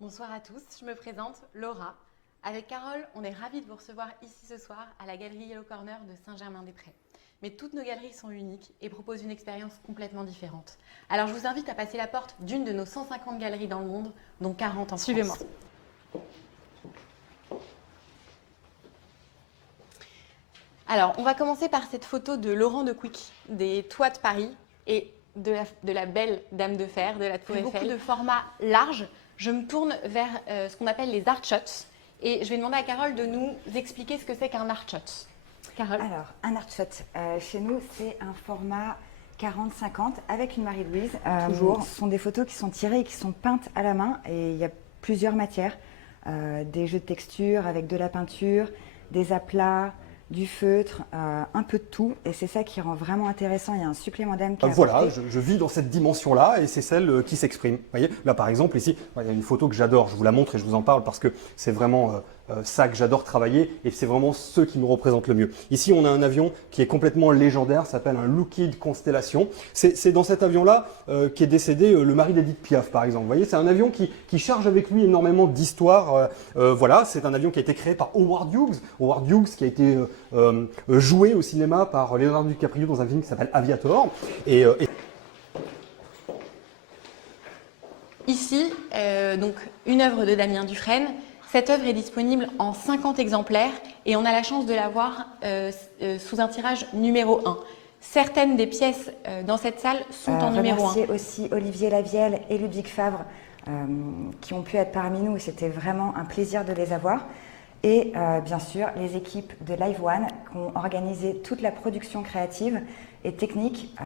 Bonsoir à tous, je me présente Laura. Avec Carole, on est ravis de vous recevoir ici ce soir à la galerie Yellow Corner de Saint-Germain-des-Prés. Mais toutes nos galeries sont uniques et proposent une expérience complètement différente. Alors je vous invite à passer la porte d'une de nos 150 galeries dans le monde, dont 40 en France. Suivez-moi. Alors, on va commencer par cette photo de Laurent de Quick, des toits de Paris et de la belle Dame de Fer, de la Tour Eiffel. Beaucoup de formats larges. Je me tourne vers ce qu'on appelle les art shots et je vais demander à Carole de nous expliquer ce que c'est qu'un art shot. Carole. Alors, un art shot, chez nous, c'est un format 40-50 avec une Marie-Louise. Toujours. Ce sont des photos qui sont tirées et qui sont peintes à la main et il y a plusieurs matières. Des jeux de texture avec de la peinture, des aplats, du feutre, un peu de tout, et c'est ça qui rend vraiment intéressant. Il y a un supplément d'âme qui est Voilà, apporté. je vis dans cette dimension-là et c'est celle qui s'exprime. Vous voyez, là par exemple, ici, il y a une photo que j'adore, je vous la montre et je vous en parle parce que c'est vraiment ça que j'adore travailler et c'est vraiment ce qui me représente le mieux. Ici, on a un avion qui est complètement légendaire, ça s'appelle un Lockheed Constellation. C'est dans cet avion-là qu'est décédé le mari d'Edith Piaf, par exemple. Vous voyez, c'est un avion qui charge avec lui énormément d'histoire. Voilà, c'est un avion qui a été créé par Howard Hughes. Howard Hughes qui a été joué au cinéma par Leonardo DiCaprio dans un film qui s'appelle Aviator. Ici, donc une œuvre de Damien Dufresne. Cette œuvre est disponible en 50 exemplaires et on a la chance de la voir sous un tirage numéro 1. Certaines des pièces dans cette salle sont en numéro 1. Remercier aussi Olivier Lavielle et Ludwig Favre qui ont pu être parmi nous et c'était vraiment un plaisir de les avoir. Et bien sûr, les équipes de Live One qui ont organisé toute la production créative et technique.